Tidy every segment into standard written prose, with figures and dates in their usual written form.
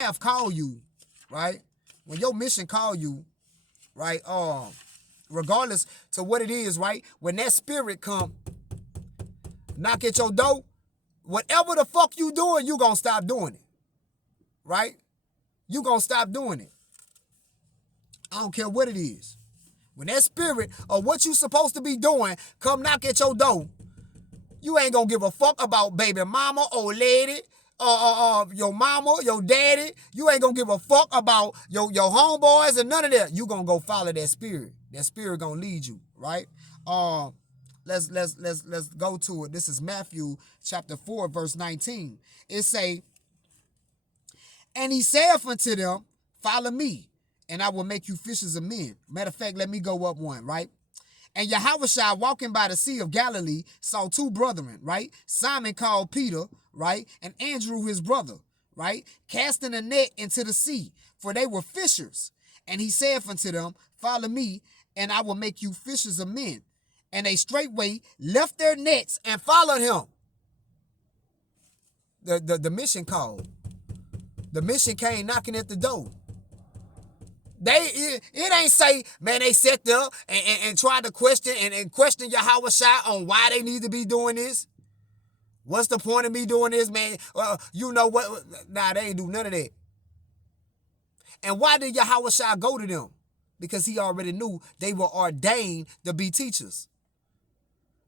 have called you, right? When your mission call you, right? Regardless to what it is, right? When that spirit come, knock at your door, whatever the fuck you doing, you gonna stop doing it, right? You gonna stop doing it. I don't care what it is. When that spirit or what you supposed to be doing come knock at your door, you ain't gonna give a fuck about baby mama, old lady, your mama, your daddy. You ain't gonna give a fuck about your homeboys and none of that. You gonna go follow that spirit. That spirit gonna lead you, right? Let's go to it. This is Matthew chapter 4, verse 19. It say, and he saith unto them, follow me, and I will make you fishers of men. Matter of fact, let me go up one, right? And Yahushua, walking by the Sea of Galilee, saw two brethren, right? Simon called Peter, right? And Andrew his brother, right? Casting a net into the sea, for they were fishers. And he saith unto them, follow me, and I will make you fishers of men. And they straightway left their nets and followed him. The mission called. The mission came knocking at the door. It ain't say, man, they sat there and tried to question and question Yahushua on why they need to be doing this. What's the point of me doing this, man? You know what? Nah, they ain't do none of that. And why did Yahushua go to them? Because he already knew they were ordained to be teachers.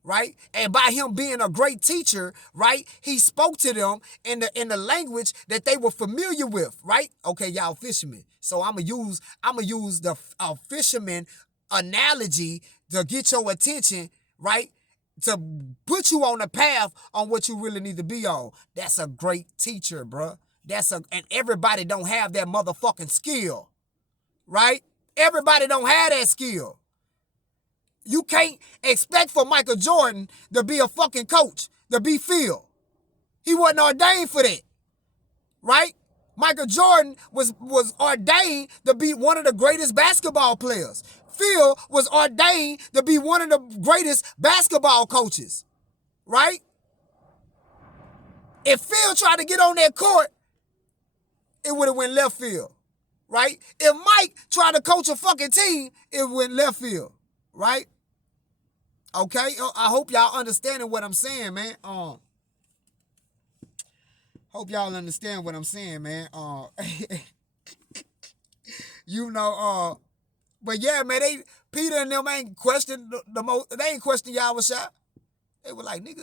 Right? And by him being a great teacher, right, he spoke to them in the language that they were familiar with, right? Okay, y'all fishermen. So I'm gonna use the fisherman analogy to get your attention, right? To put you on the path on what you really need to be on. That's a great teacher, bruh. And everybody don't have that motherfucking skill, right? Everybody don't have that skill. You can't expect for Michael Jordan to be a fucking coach, to be Phil. He wasn't ordained for that, right? Michael Jordan was ordained to be one of the greatest basketball players. Phil was ordained to be one of the greatest basketball coaches, right? If Phil tried to get on that court, it would have went left field, right? If Mike tried to coach a fucking team, it went left field, right? Okay, I hope y'all understanding what I'm saying, man. Hope y'all understand what I'm saying, man. But yeah, man, Peter and them ain't questioned the most. They ain't questioned Yahushua. They were like, nigga,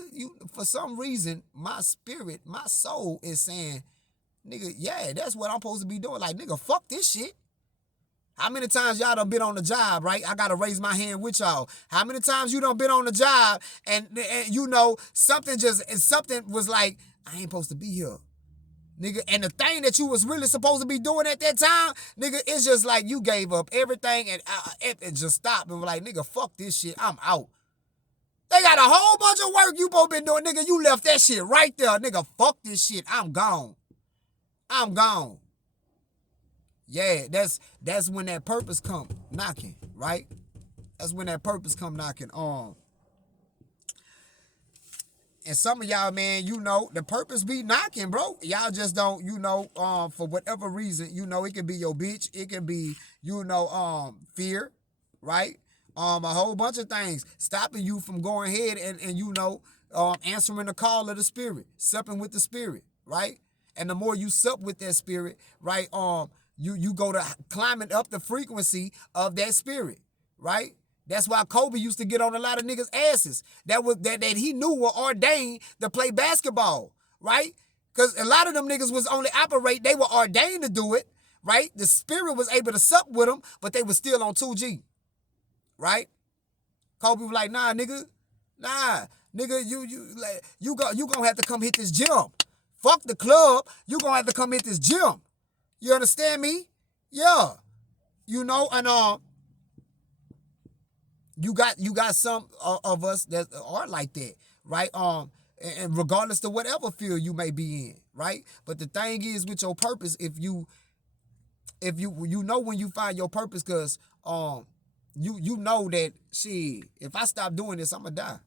for some reason, my spirit, my soul is saying, nigga, yeah, that's what I'm supposed to be doing. Like, nigga, fuck this shit. How many times y'all done been on the job, right? I got to raise my hand with y'all. How many times you done been on the job and something was like, I ain't supposed to be here. Nigga, and the thing that you was really supposed to be doing at that time, nigga, it's just like you gave up everything and it just stopped and was like, nigga, fuck this shit, I'm out. They got a whole bunch of work you both been doing, nigga, you left that shit right there, nigga, fuck this shit, I'm gone. I'm gone. Yeah, that's when that purpose come knocking, right? That's when that purpose come knocking on. And some of y'all, man, the purpose be knocking, bro. Y'all just don't, for whatever reason, it can be your bitch. It can be, fear, right? A whole bunch of things stopping you from going ahead and answering the call of the spirit, supping with the spirit, right? And the more you sup with that spirit, right, you go to climbing up the frequency of that spirit, right? That's why Kobe used to get on a lot of niggas' asses that he knew were ordained to play basketball, right? Because a lot of them niggas was only they were ordained to do it, right? The spirit was able to sup with them, but they were still on 2G, right? Kobe was like, nah, nigga, you gonna have to come hit this gym. Fuck the club, you gonna have to come hit this gym. You understand me? Yeah. And you got some of us that are like that, right? And regardless of whatever field you may be in, right? But the thing is with your purpose, if you when you find your purpose, cause you know that shit, if I stop doing this, I'm gonna die.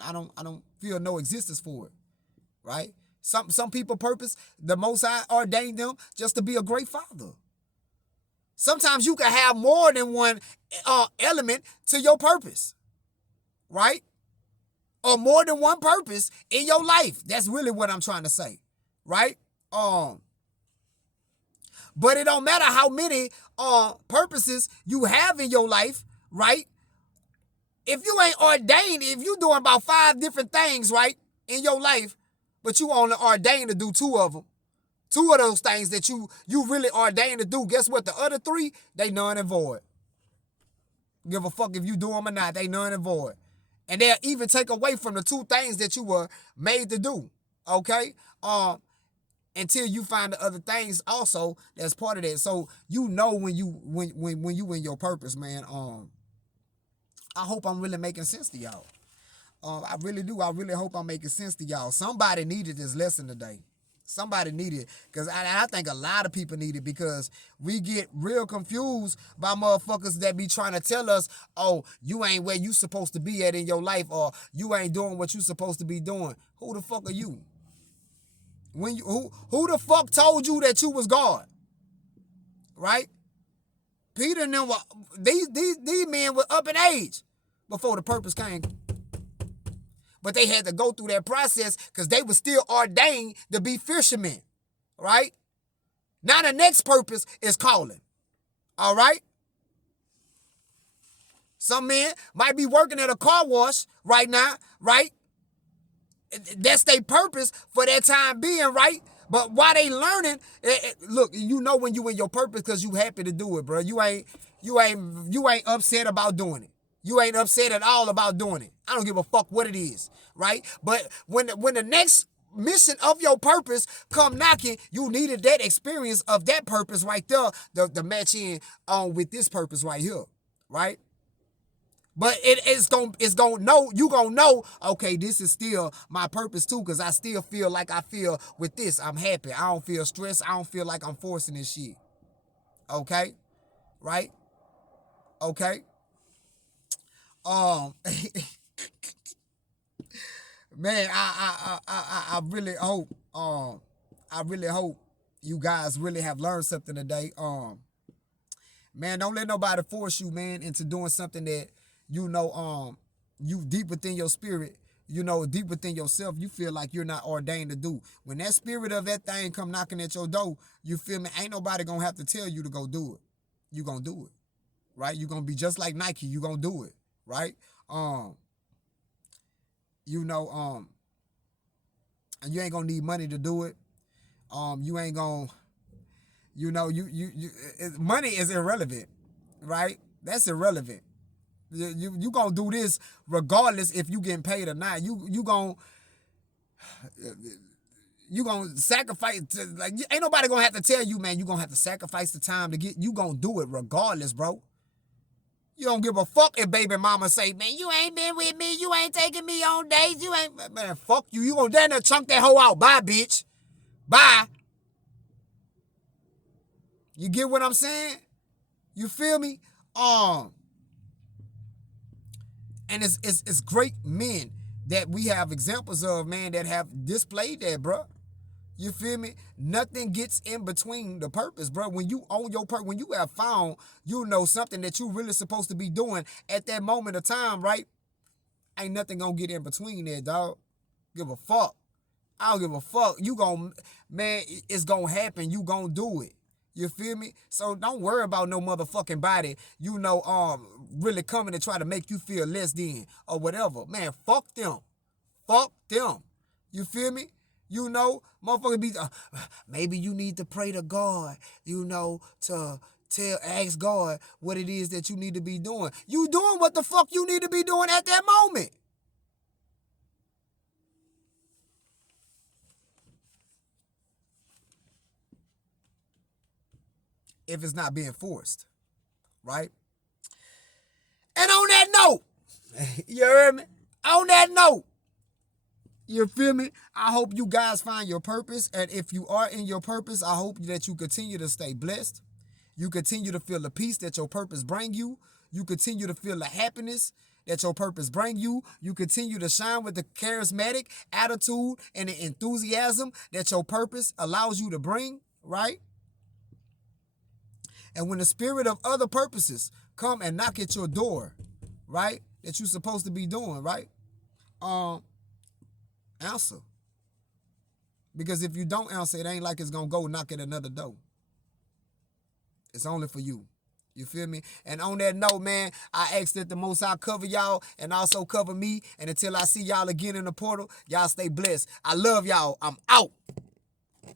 I don't feel no existence for it, right? Some people purpose, the Most High ordained them just to be a great father. Sometimes you can have more than one element to your purpose, right? Or more than one purpose in your life. That's really what I'm trying to say, right? But it don't matter how many purposes you have in your life, right? If you ain't ordained, if you doing about 5 different things, right, in your life, but you only ordained to do 2 of them, 2 of those things that you really ordained to do, guess what? The other 3, they none and void. Give a fuck if you do them or not, they none and void. And they'll even take away from the 2 things that you were made to do, okay? Until you find the other things also that's part of that. So you know when you in your purpose, man. I hope I'm really making sense to y'all. I really do. I really hope I'm making sense to y'all. Somebody needed this lesson today. Somebody needed it. Because I think a lot of people need it, because we get real confused by motherfuckers that be trying to tell us, oh, you ain't where you supposed to be at in your life, or you ain't doing what you supposed to be doing. Who the fuck are you? Who the fuck told you that you was God? Right? Peter and them were, these men were up in age before the purpose came. But they had to go through that process because they were still ordained to be fishermen. Right? Now the next purpose is calling. All right? Some men might be working at a car wash right now, right? That's their purpose for that time being, right? But while they learning, look, you know when you in your purpose because you happy to do it, bro. You ain't upset about doing it. You ain't upset at all about doing it. I don't give a fuck what it is, right? But when the next mission of your purpose come knocking, you needed that experience of that purpose right there to match in with this purpose right here, right? But it's gonna know, you gonna know, okay, this is still my purpose too, because I still feel like I feel with this. I'm happy. I don't feel stressed. I don't feel like I'm forcing this shit. Okay? Right? Okay? Man, I really hope, you guys really have learned something today. Man, don't let nobody force you, man, into doing something that you deep within your spirit, deep within yourself, you feel like you're not ordained to do. When that spirit of that thing come knocking at your door, you feel me? Ain't nobody gonna have to tell you to go do it. You gonna do it, right? You gonna be just like Nike. You gonna do it, right? And you ain't gonna need money to do it. You ain't gonna, money is irrelevant, right? That's irrelevant. You gonna do this regardless if you getting paid or not. You gonna sacrifice. Ain't nobody gonna have to tell you, man. You gonna have to sacrifice the time to get. You gonna do it regardless, bro. You don't give a fuck if baby mama say, man, you ain't been with me. You ain't taking me on dates. You ain't, man. Fuck you. You gonna down there chunk that hoe out. Bye, bitch. Bye. You get what I'm saying? You feel me? And it's great men that we have examples of, man, that have displayed that, bro. You feel me? Nothing gets in between the purpose, bro. When you own your purpose, when you have found, something that you really supposed to be doing at that moment of time, right? Ain't nothing gonna get in between there, dog. Give a fuck. I don't give a fuck. Man, it's gonna happen. You gonna do it. You feel me? So don't worry about no motherfucking body, really coming to try to make you feel less than or whatever. Man, fuck them. Fuck them. You feel me? Motherfucker be, maybe you need to pray to God, to ask God what it is that you need to be doing. You doing what the fuck you need to be doing at that moment. If it's not being forced, right? And on that note, you heard me? On that note, you feel me? I hope you guys find your purpose. And if you are in your purpose, I hope that you continue to stay blessed. You continue to feel the peace that your purpose bring you. You continue to feel the happiness that your purpose bring you. You continue to shine with the charismatic attitude and the enthusiasm that your purpose allows you to bring, right? And when the spirit of other purposes come and knock at your door, right, that you're supposed to be doing, right, answer. Because if you don't answer, it ain't like it's going to go knock at another door. It's only for you. You feel me? And on that note, man, I ask that the Most High cover y'all and also cover me. And until I see y'all again in the portal, y'all stay blessed. I love y'all. I'm out.